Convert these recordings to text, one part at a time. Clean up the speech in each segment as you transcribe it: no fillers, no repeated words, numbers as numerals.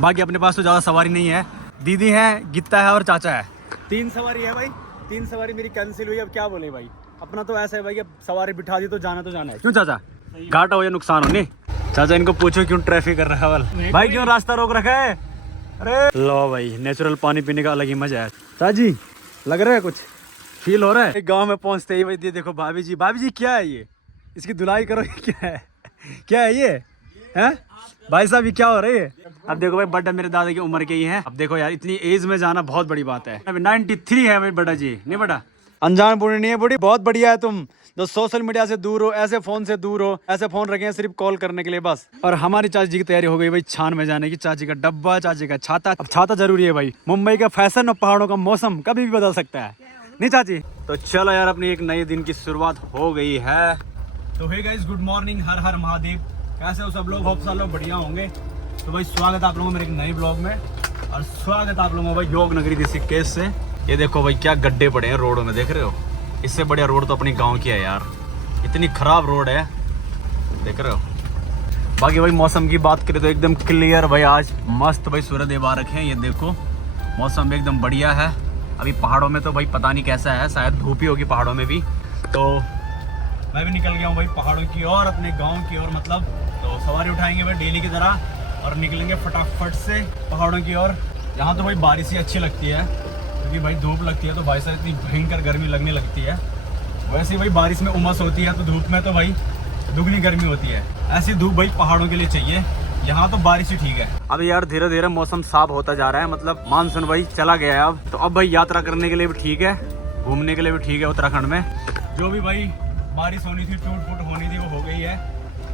बाकी अपने पास तो ज़्यादा सवारी नहीं है। दीदी है, गित्ता है और चाचा है। 3 सवारी है भाई। 3 सवारी मेरी कैंसिल हुई। अब क्या बोले भाई, अपना तो ऐसा है भाई, अब सवारी बिठा दी तो जाना है। क्यों चाचा, घाटा हो या नुकसान हो? नहीं चाचा, इनको पूछो क्यों ट्रैफिक कर रहा है भाई, क्यों रास्ता रोक रखा है? अरे लो भाई, नेचुरल पानी पीने का अलग ही मजा है। चाची लग रहा है कुछ फील हो रहा है? गांव में पहुंचते ही भाई देखो भाभी जी क्या है ये? इसकी धुलाई करो। ये क्या है ये है भाई साहब, ये क्या हो रहा है? अब देखो भाई, बड्डा मेरे दादा की उम्र के ही है। अब देखो यार, इतनी एज में जाना बहुत बड़ी बात है। अभी 93 है भाई बड्डा जी। नहीं बड़ा अनजान बूढ़ी नहीं है बूढ़ी, बहुत बढ़िया है तुम जो सोशल मीडिया से दूर हो, ऐसे फोन से दूर हो। ऐसे फोन रखे हैं सिर्फ कॉल करने के लिए बस। और हमारी चाची जी की तैयारी हो गई भाई छान में जाने की। चाची का डब्बा, चाची का छाता। अब छाता जरूरी है भाई, मुंबई का फैशन और पहाड़ों का मौसम कभी भी बदल सकता है। नहीं चाची? तो चलो यार, अपनी एक नए दिन की शुरुआत हो गई है। तो हे गाइस, गुड मॉर्निंग, हर हर महादेव। कैसे हो सब लोग? होप सब लोग बढ़िया होंगे। तो भाई स्वागत है आप लोगों को मेरे एक नए ब्लॉग में, और स्वागत है आप लोगों को भाई योग नगरी ऋषिकेश से। ये देखो भाई क्या गड्ढे पड़े हैं रोडों में, देख रहे हो? इससे बढ़िया रोड तो अपनी गांव की है यार, इतनी खराब रोड है, देख रहे हो? बाकी भाई मौसम की बात करें तो एकदम क्लियर भाई, आज मस्त भाई सूर्य देव आ रखे हैं। ये देखो मौसम एकदम बढ़िया है। अभी पहाड़ों में तो भाई पता नहीं कैसा है, शायद धूप ही होगी पहाड़ों में भी। तो मैं भी निकल गया हूँ भाई पहाड़ों की ओर, अपने गाँव की ओर मतलब। तो सवारी उठाएंगे भाई डेली की तरह और निकलेंगे फटाफट से पहाड़ों की ओर। यहाँ तो भाई बारिश ही अच्छी लगती है, क्योंकि भाई धूप लगती है तो भाई साहब इतनी भयंकर गर्मी लगने लगती है। वैसे ही भाई बारिश में उमस होती है, तो धूप में तो भाई दुगनी गर्मी होती है। ऐसी धूप भाई पहाड़ों के लिए चाहिए, यहाँ तो बारिश ही ठीक है। अब यार धीरे धीरे मौसम साफ होता जा रहा है, मतलब मानसून भाई चला गया है अब। तो अब भाई यात्रा करने के लिए भी ठीक है, घूमने के लिए भी ठीक है। उत्तराखंड में जो भी भाई बारिश होनी थी, टूट फूट होनी थी, वो हो गई है।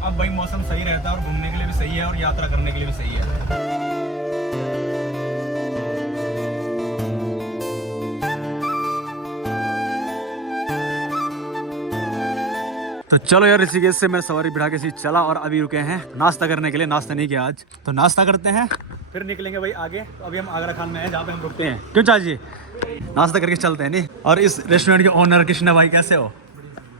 अब भाई मौसम सही रहता है और घूमने के लिए भी सही है और यात्रा करने के लिए भी सही है। तो चलो यार, ऋषिकेश से मैं सवारी बिठा के सी चला और अभी रुके हैं नाश्ता करने के लिए। नाश्ता नहीं किया आज, तो नाश्ता करते हैं फिर निकलेंगे भाई आगे। तो अभी हम आगरा खान में हैं, जहाँ पे हम रुकते हैं। क्यों चाची? नाश्ता करके चलते हैं। नहीं, और इस रेस्टोरेंट के ओनर कृष्णा भाई, कैसे हो?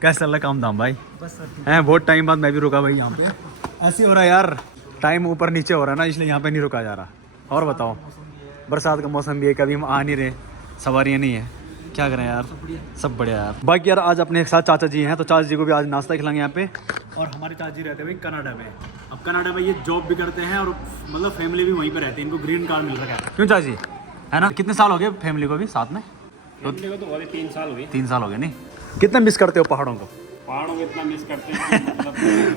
कैसे चल रहा है काम धाम भाई? बस हैं, बहुत टाइम बाद मैं भी रुका भाई यहाँ पे। ऐसे हो रहा है यार, टाइम ऊपर नीचे हो रहा है ना, इसलिए यहाँ पे नहीं रुका जा रहा। और बताओ, बरसात का मौसम भी है, कभी हम आ नहीं रहे, सवारियाँ नहीं है, क्या करें यार, सब बढ़िया यार। बाकी यार आज अपने साथ चाचा जी हैं, तो चाचा जी को भी आज नाश्ता खिलाएंगे यहाँ पे। और हमारे चाचा जी रहते हैं भाई कनाडा में। अब कनाडा में ये जॉब भी करते हैं और मतलब फैमिली भी वहीं पे रहती है, इनको ग्रीन कार्ड मिल रहा है। क्यों चाचा जी, है ना? कितने साल हो गए फैमिली को भी साथ में? तो 3 साल हो गए। 3 साल हो गए। नहीं, कितना मिस करते हो पहाड़ों को? पहाड़ों को इतना मिस करते हैं मतलब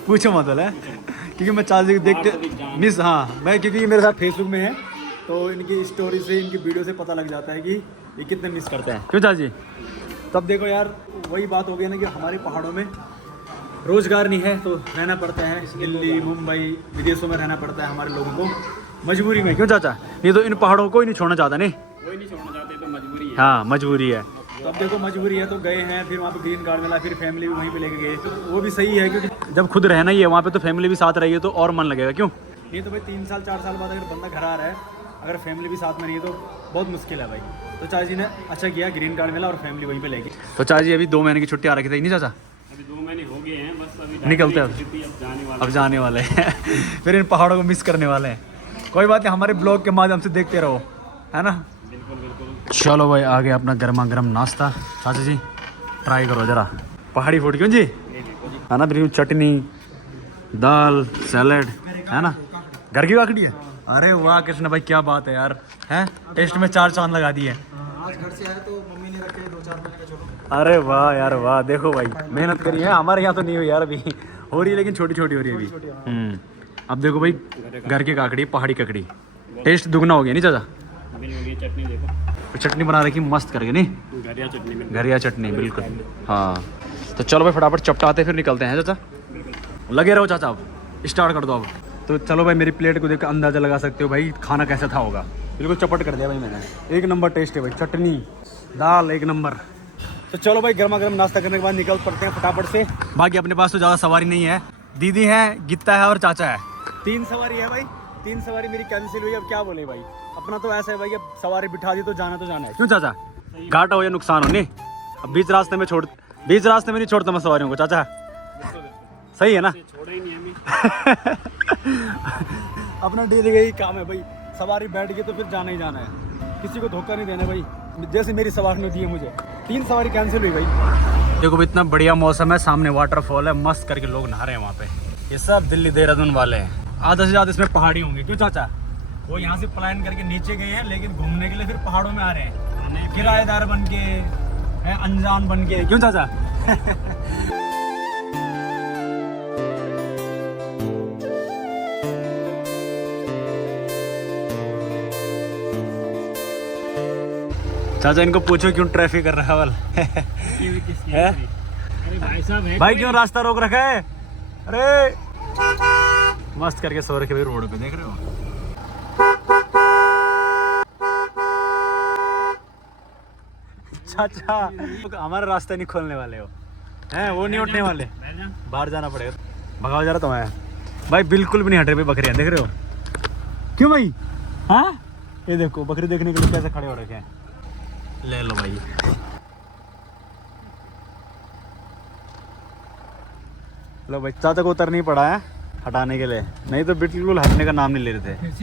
पूछो मतलब है, क्योंकि मैं चाचा जी को देखते मिस, हाँ मैं, क्योंकि मेरे साथ फेसबुक में है, तो इनकी स्टोरी से, इनकी वीडियो से पता लग जाता है कि ये कितने मिस करते हैं। क्यों चाची? तब देखो यार, वही बात हो गई ना कि हमारे पहाड़ों में रोजगार नहीं है, तो रहना पड़ता है दिल्ली, मुंबई, विदेशों में रहना पड़ता है हमारे लोगों को, मजबूरी में। क्यों चाचा? नहीं तो इन पहाड़ों को ही नहीं छोड़ना चाहता। नहीं, कोई नहीं छोड़ना चाहते, तो मजबूरी है। हाँ मजबूरी है। तो अब देखो मजबूरी है तो गए हैं, फिर वहाँ पे ग्रीन कार्ड मिला, फिर फैमिली भी वहीं पे लेके गए, तो वो भी सही है, क्योंकि जब खुद रहना ही है वहाँ पे तो फैमिली भी साथ रही है तो और मन लगेगा। क्यों? नहीं तो भाई 3 साल 4 साल बाद अगर बंदा घर आ रहा है, अगर फैमिली भी साथ में नहीं है तो बहुत मुश्किल है भाई। तो चाचा जी ने अच्छा किया, ग्रीन कार्ड मिला और फैमिली वहीं पे ले गई। तो चाचा जी अभी 2 महीने की छुट्टी आ रखी थी। नहीं चाचा? अभी 2 महीने हो गए हैं, बस अभी निकलते हैं, अब जाने वाले हैं फिर इन पहाड़ों को मिस करने वाले हैं। कोई बात नहीं, हमारे ब्लॉग के माध्यम से देखते रहो, है ना? बिल्कुल बिल्कुल। चलो भाई, आ गया अपना गर्मा गर्म नाश्ता। चाचा जी ट्राई करो जरा पहाड़ी फूड। क्यों जी? है ना, बिल्कुल चटनी, दाल, सैलेड, है ना, घर की काकड़ी है। अरे वाह कृष्ण भाई, क्या बात है यार, हैं टेस्ट में 4 चांद लगा दिए। आज घर से आए तो मम्मी ने रखे 2-4 महीने का छोटा। अरे वाह यार वाह, देखो भाई मेहनत करी है। हमारे यहाँ तो नहीं हुई यार, अभी हो रही है लेकिन छोटी छोटी हो रही है अभी। अब देखो भाई, घर की काकड़ी, पहाड़ी काकड़ी, टेस्ट दुगना हो गया। नहीं चाचा? चटनी देखो, चटनी बना रखी मस्त करके। नहीं, घरिया चटनी में, घरिया चटनी, बिल्कुल। हाँ तो चलो भाई फटाफट चपटाते फिर निकलते हैं। चाचा लगे रहो, चाचा अब स्टार्ट कर दो अब। तो चलो भाई, मेरी प्लेट को देख अंदाजा लगा सकते हो भाई खाना कैसा था होगा। बिल्कुल चपट कर दिया भाई मैंने, एक नंबर टेस्ट है भाई, चटनी, दाल एक नंबर। तो चलो भाई, गर्मा गर्म नाश्ता करने के बाद निकल पड़ते हैं फटाफट से। बाकी अपने पास तो ज़्यादा सवारी नहीं है, दीदी है, गित्ता है और चाचा है। 3 सवारी है भाई, 3 सवारी मेरी कैंसिल हुई। अब क्या बोले भाई, अपना तो ऐसा है भाई, अब सवारी बिठा दी तो जाना है। क्यों चाचा? घाटा हो या नुकसान हो? नहीं, अब बीच रास्ते में नहीं छोड़ता मैं सवारियों को। चाचा सही है ना? छोड़ा ही नहीं हमें अपना डेली यही काम है भाई, सवारी बैठ गई तो फिर जाना ही जाना है, किसी को धोखा नहीं देना भाई। जैसे मेरी सवारी ने दी है मुझे, 3 सवारी कैंसिल हुई भाई। देखो इतना बढ़िया मौसम है, सामने वाटरफॉल है, मस्त करके लोग नहा रहे हैं वहाँ पे। ये सब दिल्ली देहरादून वाले हैं, आधा से ज़्यादा इसमें पहाड़ी होंगे। क्यों चाचा? वो यहाँ से प्लान करके नीचे गए हैं, लेकिन घूमने के लिए फिर पहाड़ों में आ रहे हैं, किराएदार बन के, अनजान बन के। क्यों चाचा? चाचा इनको पूछो क्यों ट्रैफिक कर रहा है? अरे भाई साहब है भाई क्यों रास्ता रोक रखा है? अरे मस्त करके सो रखे भाई रोड पे, देख रहे हो? चाचा हमारा रास्ता नहीं खोलने वाले हो हैं? वो नहीं उठने वाले, बाहर जाना पड़ेगा। भगाओ जरा तुम्हें भाई, बिल्कुल भी नहीं हट रहे भाई बकरियां, देख रहे हो? क्यों भाई? हाँ ये देखो बकरी देखने के लिए कैसे खड़े हो रखे हैं। ले लो भाई, लो भाई। चाचा को उतर नहीं पड़ा है हटाने के लिए, नहीं तो बिल्कुल हटने का नाम नहीं ले रहे थे।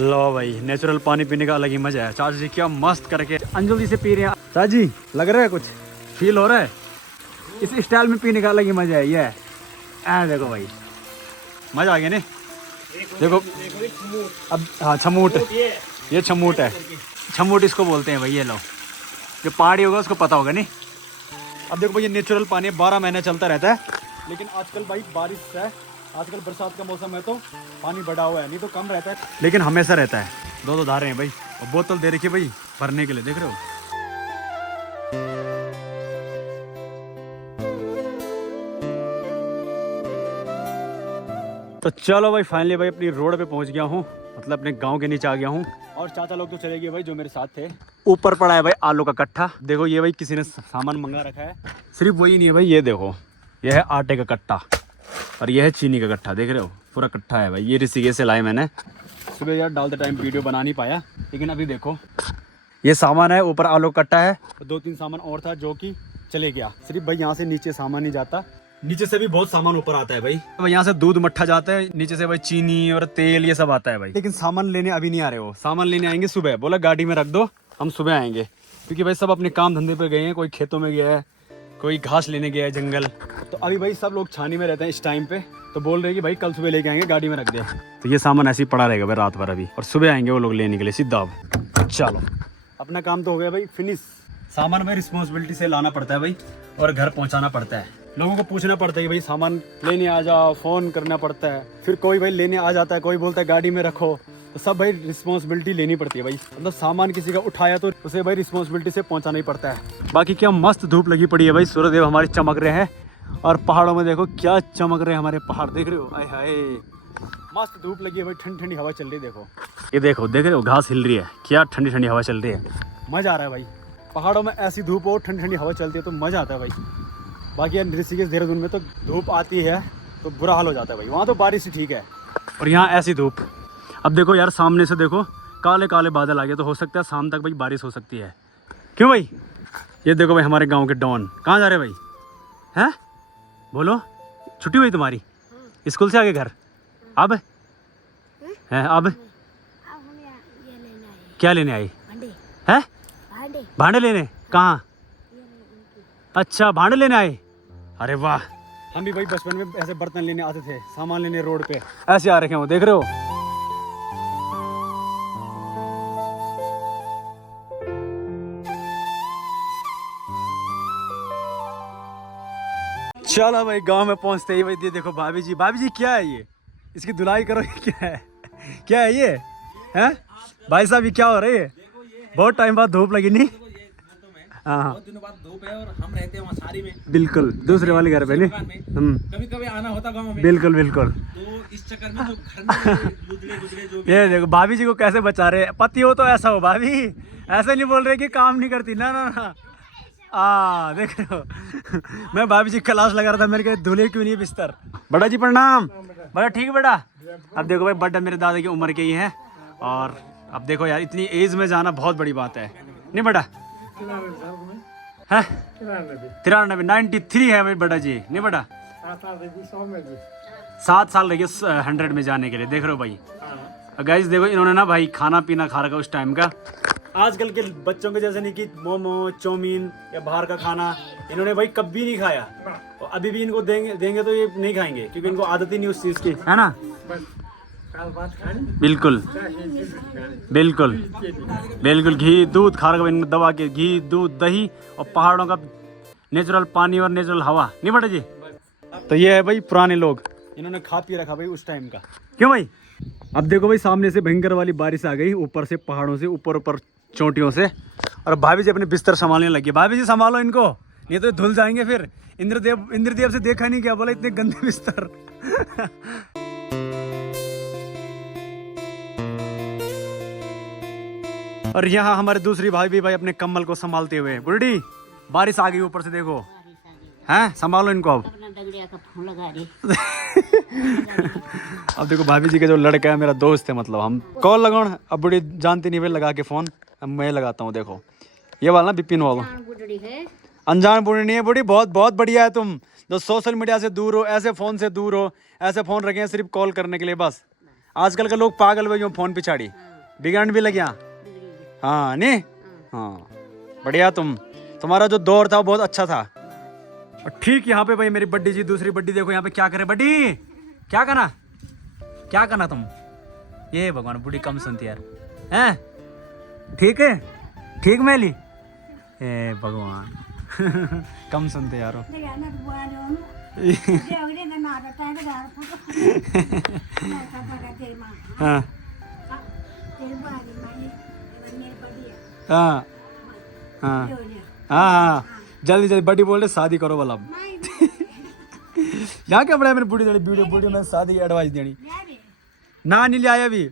लो भाई, नेचुरल पानी पीने का अलग ही मजा है। चाचा जी क्या मस्त करके अंजलि से पी रहे हैं। चाचा जी लग रहा है कुछ फील हो रहा है? इस स्टाइल में पीने का अलग ही मजा है। ये देखो भाई, मजा आ गया नहीं? देखो अब, हाँ छमूट, ये छमूट है, छमूट इसको बोलते हैं भाई। ये लो, जो पहाड़ी होगा उसको पता होगा नहीं। अब देखो भाई, ये नेचुरल पानी 12 महीने चलता रहता है, लेकिन आजकल भाई बारिश है, आजकल बरसात का मौसम है तो पानी बढ़ा हुआ है, नहीं तो कम रहता है, लेकिन हमेशा रहता है। 2 धारे हैं भाई, और बोतल दे रखी है भाई भरने के लिए, देख रहे हो? तो चलो भाई, फाइनली भाई अपनी रोड पे पहुंच गया हूँ, मतलब अपने गांव के नीचे आ गया हूँ। और चाचा लोग तो चले गए भाई जो मेरे साथ थे। ऊपर पड़ा है भाई आलू का कट्टा, देखो ये भाई किसी ने सामान मंगा रखा है। सिर्फ वही नहीं है भाई, ये देखो ये है आटे का कट्टा और ये है चीनी का कट्टा, देख रहे हो? पूरा कट्टा है भाई। ये ऋषिकेश से लाए मैंने, सुबह यार डालते टाइम वीडियो बना नहीं पाया, लेकिन अभी देखो ये सामान है। ऊपर आलू कट्टा है, 2-3 सामान और था जो कि चले गया। सिर्फ भाई यहाँ से नीचे सामान नहीं जाता, नीचे से भी बहुत सामान ऊपर आता है भाई। यहाँ से दूध मट्ठा जाता है, नीचे से भाई चीनी और तेल ये सब आता है भाई। लेकिन सामान लेने अभी नहीं आ रहे हो, सामान लेने आएंगे सुबह। बोला गाड़ी में रख दो, हम सुबह आएंगे, क्योंकि भाई सब अपने काम धंधे पे गए हैं। कोई खेतों में गया है, कोई घास लेने गया है जंगल। तो अभी भाई सब लोग छानी में रहते हैं इस टाइम पे, तो बोल रहे हैं कि भाई कल सुबह लेके आएंगे, गाड़ी में रख दे। तो ये सामान ऐसे ही पड़ा रहेगा भाई रात भर अभी, और सुबह आएंगे वो लोग लेने के लिए सीधा। अब चलो, अपना काम तो हो गया भाई फिनिश। सामान भाई रिस्पॉन्सिबिलिटी से लाना पड़ता है भाई, और घर पहुँचाना पड़ता है। लोगों को पूछना पड़ता है कि भाई सामान लेने आ जाओ, फ़ोन करना पड़ता है, फिर कोई भाई लेने आ जाता है, कोई बोलता है गाड़ी में रखो। तो सब भाई रिस्पॉन्सिबिलिटी लेनी पड़ती है भाई, मतलब सामान किसी का उठाया तो उसे भाई रिस्पॉन्सिबिलिटी से पहुंचाना ही पड़ता है। बाकी क्या मस्त धूप लगी पड़ी है भाई, सूर्यदेव हमारे चमक रहे हैं, और पहाड़ों में देखो क्या चमक रहे हैं हमारे पहाड़, देख रहे हो? आय हाय, मस्त धूप लगी है भाई, ठंडी ठंडी हवा चल रही है। देखो ये देखो, देख रहे हो घास हिल रही है, क्या ठंडी ठंडी हवा चल रही है, मज़ा आ रहा है भाई। पहाड़ों में ऐसी धूप हो, ठंडी ठंडी हवा चलती है तो मज़ा आता है भाई। बाकी यार ऋषिकेश देहरादून में तो धूप आती है तो बुरा हाल हो जाता है भाई, वहाँ तो बारिश ही ठीक है, और यहाँ ऐसी धूप। अब देखो यार, सामने से देखो काले काले बादल आ गए, तो हो सकता है शाम तक भाई बारिश हो सकती है। क्यों भाई? ये देखो भाई हमारे गांव के डॉन, कहाँ जा रहे भाई? हैं बोलो, छुट्टी हुई तुम्हारी स्कूल से आगे घर? अब हैं अब क्या लेने आई है? भांडे लेने? कहाँ? अच्छा भांडे लेने आए, अरे वाह। हम भी भाई बचपन में ऐसे बर्तन लेने आते थे, सामान लेने रोड पे ऐसे आ रखे हो, देख रहे हो? चलो भाई गांव में पहुंचते ही भाई ये देखो भाभी जी। भाभी जी क्या है ये? इसकी धुलाई करो, क्या है? क्या है ये? हैं भाई साहब, ये क्या हो रहा है? बहुत टाइम बाद धूप लगी नहीं? हाँ, बहुत दिनों बाद धूप है, और हम रहते हैं वहाँ सारी में, बिल्कुल दूसरे वाले घर पे नहीं। कभी कभी आना होता गाँव में, बिल्कुल बिल्कुल। तो इस चक्कर में जो घर में लुदड़े जो ये देखो भाभी जी को कैसे बचा रहे हैं। पति हो तो ऐसा हो भाभी, ऐसे नहीं बोल रहे कि काम नहीं करती, ना ना ना। देख रहे हो मैं भाभी जी क्लास लगा रहा था, मेरे के धुले क्यों नहीं बिस्तर। बड़ा जी प्रणाम। बड़ा ठीक है बेटा। अब देखो भाई बड़ा मेरे दादा की उम्र के ही है, और अब देखो यार इतनी एज में जाना बहुत बड़ी बात है, नहीं बेटा? है 93 93 है भाई बड़ा जी, नहीं बेटा? 7 साल रह गए 100 में जाने के लिए, देख रहे हो भाई। गाइस देखो इन्होंने ना भाई खाना पीना खा रखा उस टाइम का। आजकल के बच्चों के जैसे नहीं कि मोमो चाउमीन या बाहर का खाना इन्होंने भाई कभी नहीं खाया, और अभी भी इनको देंगे तो ये नहीं खाएंगे क्योंकि इनको आदत ही नहीं उस चीज़ की, है ना। बिल्कुल बिल्कुल बिल्कुल, घी दूध खा रखा इनको दबा के, घी दूध दही और पहाड़ों का नेचुरल पानी और नेचुरल हवा, नहीं बटा जी। तो ये है भाई पुराने लोग, इन्होंने खा पी रखा भाई उस टाइम का, क्यों भाई। अब देखो भाई सामने से भयंकर वाली बारिश आ गई, ऊपर से पहाड़ों से, ऊपर ऊपर चोटियों से, और भाभी जी अपने बिस्तर संभालने लगी। भाभी जी संभालो इनको, नहीं तो धुल जाएंगे फिर। इंद्रदेव से देखा नहीं क्या, बोला इतने गंदे बिस्तर। और यहाँ हमारे दूसरी भाई भी भाई अपने कम्बल को संभालते हुए। बुढ़ी बारिश आ गई ऊपर से, देखो हैं, संभालो इनको अब। अब देखो भाभी जी का जो लड़का है मेरा दोस्त है, मतलब हम कॉल लगाओ, अब बुढ़ी जानती नहीं भाई लगा के फोन, अब मैं लगाता हूँ। देखो ये वाला ना बिपिन वाला, अनजान बुढ़ी नहीं है बुढ़ी, बहुत बहुत बढ़िया है तुम, जो सोशल मीडिया से दूर हो, ऐसे फोन से दूर हो, ऐसे फोन रखे हैं सिर्फ कॉल करने के लिए बस। आजकल के लोग पागल हुए फोन पिछाड़ी, बिगड़ भी लग गया। हाँ नहीं, हाँ बढ़िया, तुम्हारा जो दौर था वो बहुत अच्छा था। और ठीक यहाँ पे भाई मेरी बड्डी जी, दूसरी बड्डी देखो यहाँ पे क्या करे। बड्डी क्या करना तुम, ये भगवान बूढ़ी कम सुनती यार, हैं ठीक है, ठीक मैली, ए भगवान कम सुनते यारो। हाँ हाँ हाँ हाँ हाँ, जल्दी बड़ी बोल रहे शादी करो वाला। यहाँ क्या बड़ा मेरी बूढ़ी वीडियो में शादी एडवाइस देनी ना, नहीं ले आया अभी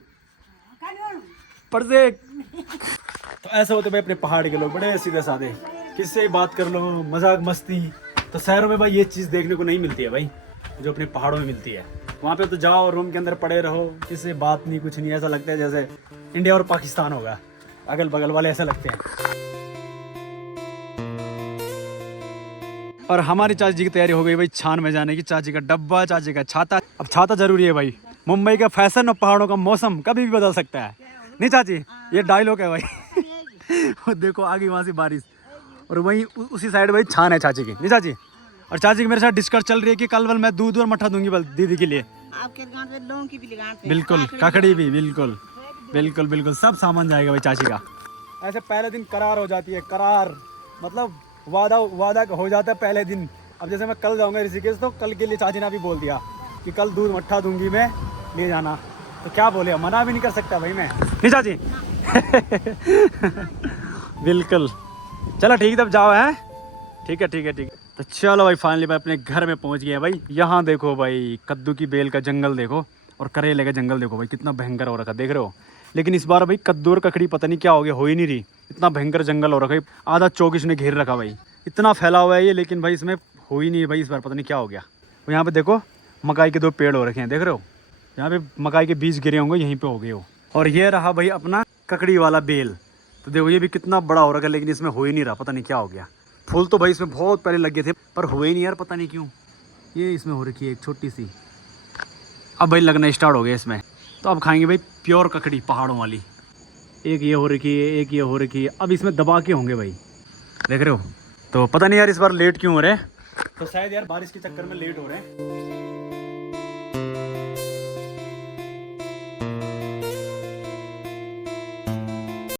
पर से। तो ऐसा होते भाई अपने पहाड़ के लोग, बड़े सीधे साधे, किससे बात कर लो, मजाक मस्ती। तो शहरों में भाई ये चीज़ देखने को नहीं मिलती है भाई, जो अपने पहाड़ों में मिलती है। वहाँ पे तो जाओ रूम के अंदर पड़े रहो, किसी से बात नहीं, कुछ नहीं, ऐसा लगता है जैसे इंडिया और पाकिस्तान होगा, अगल बगल वाले ऐसा लगते हैं। और हमारी चाची जी की तैयारी हो गई भाई छान में जाने की। चाची का डब्बा, चाची का छाता। अब छाता जरूरी है भाई, मुंबई का फैशन और पहाड़ों का मौसम कभी भी बदल सकता है, नहीं चाची, ये डायलॉग है भाई। देखो आगे वहाँ से बारिश, और वहीं उसी साइड भाई छान है चाची की, नहीं चाची। और चाची की मेरे साथ डिस्कस चल रही है कि कल वल मैं दूध और मट्ठा दूंगी दीदी के लिए। आपके लौंग की भी बिल्कुल, ककड़ी भी, बिल्कुल बिल्कुल बिल्कुल, सब सामान जाएगा भाई चाची का। ऐसे पहले दिन करार हो जाती है, करार मतलब वादा हो जाता है पहले दिन। अब जैसे मैं कल जाऊंगा ऋषिकेश, तो कल के लिए चाची ने भी बोल दिया कि कल दूध मट्ठा दूंगी मैं, ले जाना। तो क्या बोले, मना भी नहीं कर सकता भाई मैं, नहीं चाची। बिल्कुल, चलो ठीक है तब जाओ, है ठीक है ठीक है ठीक है। तो चलो भाई फाइनली भाई अपने घर में पहुंच गए भाई। यहाँ देखो भाई कद्दू की बेल का जंगल देखो, और करेले का जंगल देखो भाई, कितना भयंकर हो रखा, देख रहे हो। लेकिन इस बार भाई कद्दू और ककड़ी पता नहीं क्या हो गया, हो ही नहीं रही, इतना भयंकर जंगल हो रखा है। आधा चौक इसने घेर रखा भाई, इतना फैला हुआ है ये, लेकिन भाई इसमें हो ही नहीं भाई इस बार, पता नहीं क्या हो गया। और यहाँ पे देखो मकाई के 2 पेड़ हो रखे हैं, देख रहे हो, यहाँ पे मकाई के बीज गिरे होंगे, यहीं पे हो गए हो। और ये रहा भाई अपना ककड़ी वाला बेल, तो देखो ये भी कितना बड़ा हो रखा है, लेकिन इसमें हो ही नहीं रहा, पता नहीं क्या हो गया। फूल तो भाई इसमें बहुत पहले लगे थे, पर हुए ही नहीं यार, पता नहीं क्यों। ये इसमें हो रखी है एक छोटी सी, अब भाई लगना स्टार्ट हो गया इसमें। तो अब खाएंगे भाई प्योर ककड़ी पहाड़ों वाली। एक ये हो रखी है, एक ये हो रखी है, अब इसमें दबा के होंगे भाई, देख रहे हो। तो पता नहीं यार इस बार लेट क्यों हो रहे हैं, तो शायद यार बारिश के चक्कर में लेट हो रहे हैं।